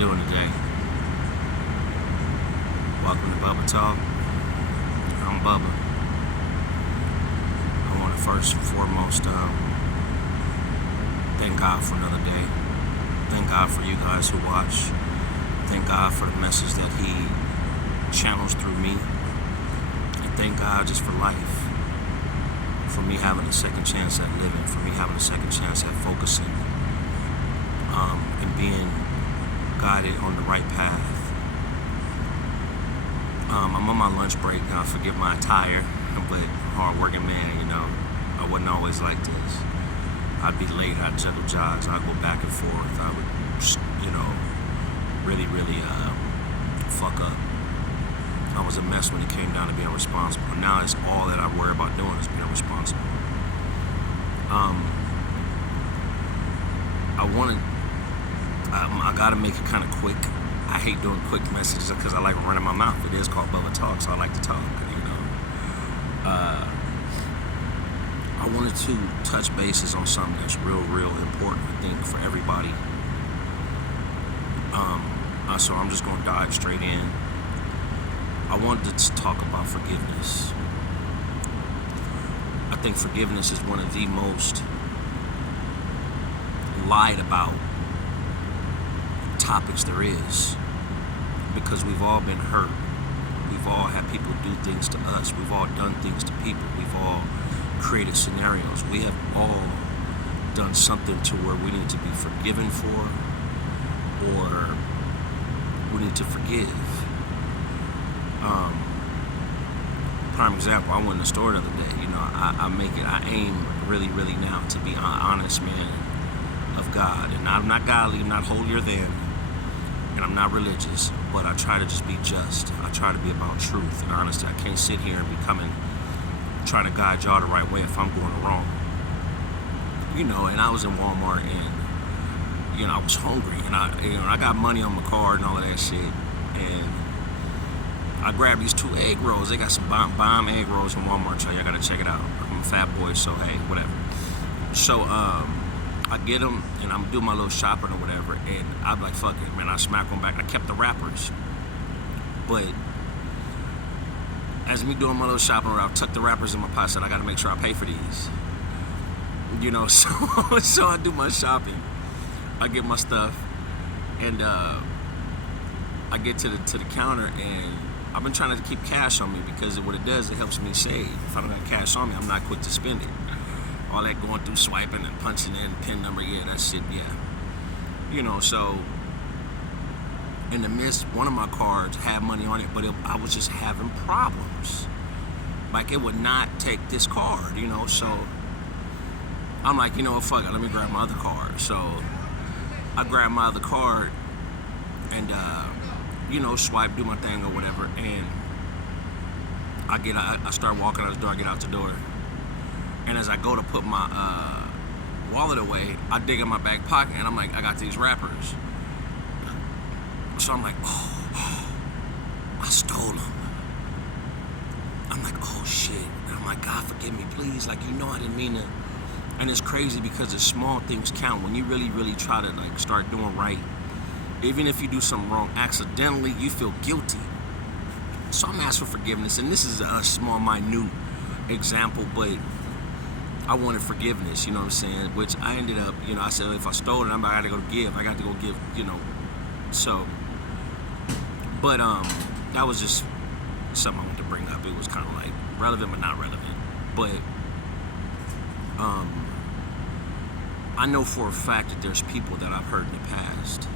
doing today? Welcome to Bubba Talk. I'm Bubba. I want to first and foremost thank God for another day. Thank God for you guys who watch. Thank God for the message that He channels through me. And thank God just for life. For me having a second chance at living. For me having a second chance at focusing. And being guided on the right path. I'm on my lunch break now. Forgive my attire, but hard-working man, I wasn't always like this. I'd be late, I'd juggle jogs, I'd go back and forth. I would, really fuck up. I was a mess when it came down to being responsible. And now it's all that I worry about doing is being responsible. I gotta make it kind of quick. I hate doing quick messages because I like running my mouth. It is called Bubba Talk, so I like to talk, I wanted to touch bases on something that's real important, I think, for everybody. So I'm just gonna dive straight in. I wanted to talk about forgiveness. I think forgiveness is one of the most lied about topics there is, because we've all been hurt. We've all had people do things to us. We've all done things to people. We've all created scenarios. We have all done something to where we need to be forgiven for, or we need to forgive. Prime example, I went in the store the other day. I aim really now to be an honest man of God. And I'm not godly, I'm not holier than, and I'm not religious, but I try to just be just. I try to be about truth and honesty. I can't sit here and be trying to guide y'all the right way if I'm going wrong. And I was in Walmart and, I was hungry and I got money on my card and all of that shit. And I grabbed these 2 egg rolls. They got some bomb egg rolls from Walmart, y'all gotta check it out. I'm a fat boy, so hey, whatever. So, I get them and I'm doing my little shopping or whatever, and I'm like, fuck it, man. I smack them back. I kept the wrappers, but as me doing my little shopping, I tucked the wrappers in my pocket. I got to make sure I pay for these. So I do my shopping. I get my stuff, and I get to the counter, and I've been trying to keep cash on me because what it does, it helps me save. If I don't have cash on me, I'm not quick to spend it. All that going through swiping and punching in PIN number, yeah, that shit, yeah. So in the midst, one of my cards had money on it, but I was just having problems. Like, it would not take this card, so I'm like, fuck it, let me grab my other card. So I grabbed my other card and, swipe, do my thing or whatever, and I start walking out the door, I get out the door. And as I go to put my wallet away, I dig in my back pocket and I'm like, I got these wrappers. So I'm like, oh, I stole them. I'm like, oh shit. And I'm like, God, forgive me, please. Like, I didn't mean to. And it's crazy because the small things count. When you really try to start doing right, even if you do something wrong accidentally, you feel guilty. So I'm asking for forgiveness. And this is a small, minute example, but I wanted forgiveness, you know what I'm saying? Which I ended up, I said, if I stole it, I got to go give. I got to go give, So, but that was just something I wanted to bring up. It was kind of like relevant, but not relevant. But I know for a fact that there's people that I've hurt in the past,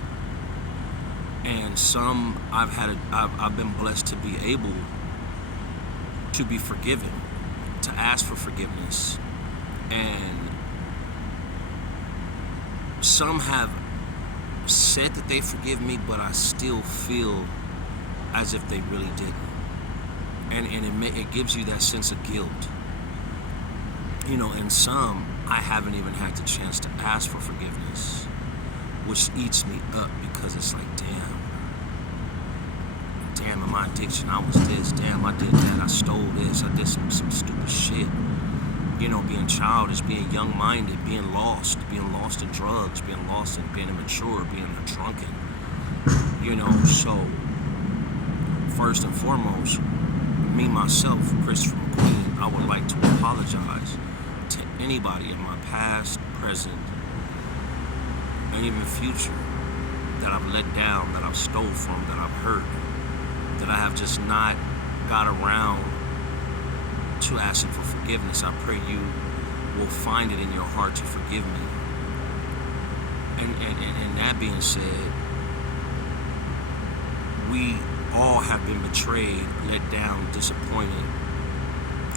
and some I've been blessed to be able to be forgiven, to ask for forgiveness. And some have said that they forgive me, but I still feel as if they really didn't. And it gives you that sense of guilt. And some, I haven't even had the chance to ask for forgiveness, which eats me up because it's like, damn, in my addiction, I was this, damn, I did that, I stole this, I did some stupid shit. Being childish, being young-minded, being lost in drugs, being lost in being immature, being drunken. So first and foremost, me, myself, Christopher McQueen, I would like to apologize to anybody in my past, present, and even future that I've let down, that I've stole from, that I've hurt, that I have just not got around to asking for forgiveness. I pray you will find it in your heart to forgive me. And that being said, we all have been betrayed, let down, disappointed,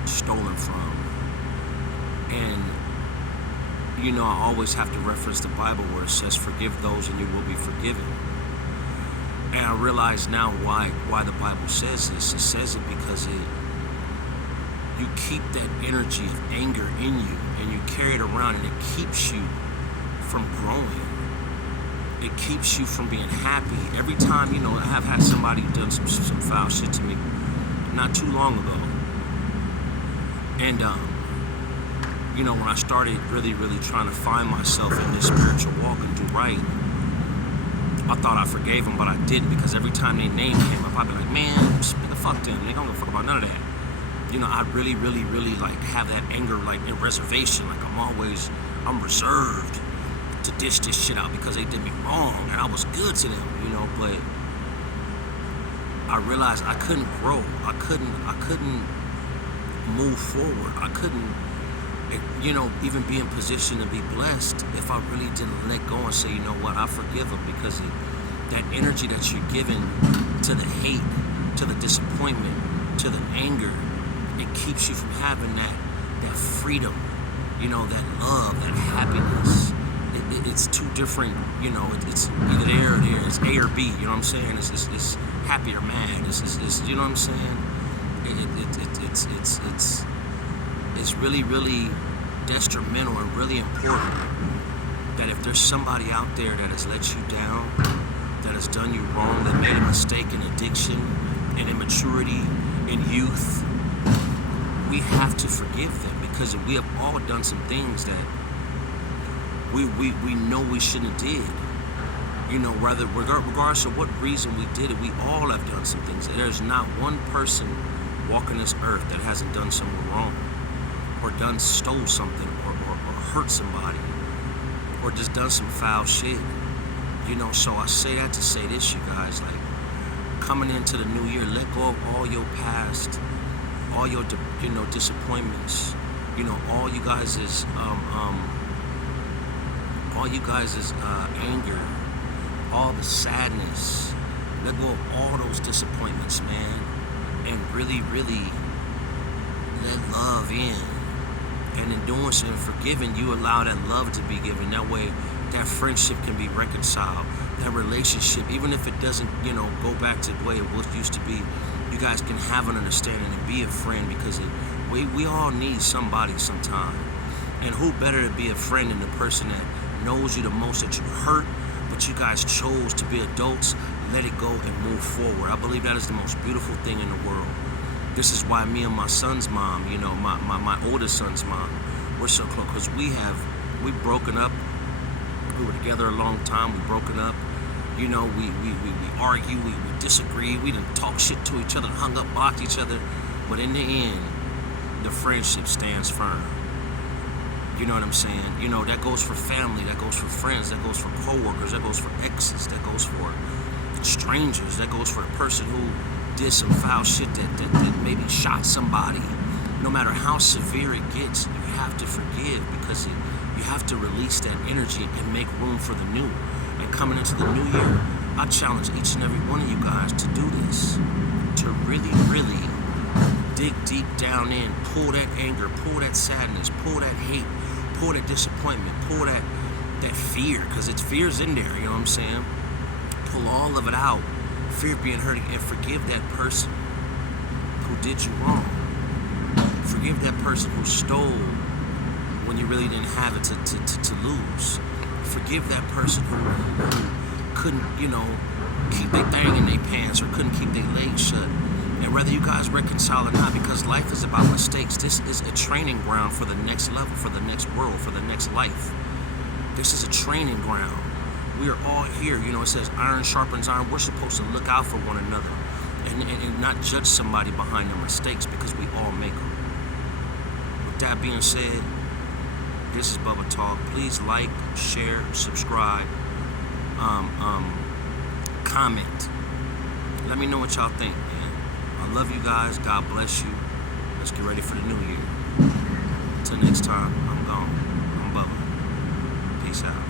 stolen from. And I always have to reference the Bible where it says, forgive those and you will be forgiven. And I realize now why the Bible says this. It says it because you keep that energy of anger in you and you carry it around, and it keeps you from growing. It keeps you from being happy. Every time, I have had somebody who done some foul shit to me not too long ago. And, when I started really, really trying to find myself in this spiritual walk and do right, I thought I forgave them, but I didn't, because every time their name came up, I'd be like, man, speak the fuck them. They don't give a fuck about none of that. I really, really, really have that anger in reservation. I'm reserved to dish this shit out because they did me wrong and I was good to them, but I realized I couldn't grow. I couldn't move forward. I couldn't, even be in position to be blessed if I really didn't let go and say, you know what, I forgive them, because that energy that you're giving to the hate, to the disappointment, to the anger, it keeps you from having that freedom, that love, that happiness. It's two different, it's either there or there. It's A or B, you know what I'm saying? It's happy or mad. It's you know what I'm saying? It's really, really detrimental and really important that if there's somebody out there that has let you down, that has done you wrong, that made a mistake in addiction, in immaturity, in youth, we have to forgive them, because we have all done some things that we know we shouldn't have did. Regardless of what reason we did it, we all have done some things. There's not one person walking this earth that hasn't done something wrong, or stole something, or hurt somebody, or just done some foul shit. So I say that to say this, you guys, coming into the new year, let go of all your past, all your disappointments, all you guys is anger, all the sadness. Let go of all those disappointments, man, and really, really let love in. And in doing so, and forgiving, you allow that love to be given. That way, that friendship can be reconciled. That relationship, even if it doesn't, go back to the way it used to be, you guys can have an understanding and be a friend, because we all need somebody sometime. And who better to be a friend than the person that knows you the most, that you hurt, but you guys chose to be adults, let it go and move forward. I believe that is the most beautiful thing in the world. This is why me and my son's mom, my oldest son's mom, we're so close, because we've broken up. We were together a long time. We've broken up. We argue, we disagree, we didn't talk shit to each other, hung up, blocked each other, but in the end, the friendship stands firm. You know what I'm saying? That goes for family, that goes for friends, that goes for coworkers, that goes for exes, that goes for strangers, that goes for a person who did some foul shit that maybe shot somebody. No matter how severe it gets, you have to forgive, because you have to release that energy and make room for the new. And coming into the new year, I challenge each and every one of you guys to do this, to really, really dig deep down in, pull that anger, pull that sadness, pull that hate, pull that disappointment, pull that fear, because fear's in there, you know what I'm saying? Pull all of it out, fear of being hurt, and forgive that person who did you wrong. Forgive that person who stole when you really didn't have it to lose. Forgive that person who couldn't, keep their thing in their pants, or couldn't keep their legs shut. And whether you guys reconcile or not, because life is about mistakes, this is a training ground for the next level, for the next world, for the next life. This is a training ground. We are all here. You know, it says iron sharpens iron. We're supposed to look out for one another and not judge somebody behind their mistakes, because we all make them. With that being said, this is Bubba Talk. Please like, share, subscribe, comment. Let me know what y'all think, man. I love you guys. God bless you. Let's get ready for the new year. Until next time, I'm gone. I'm Bubba. Peace out.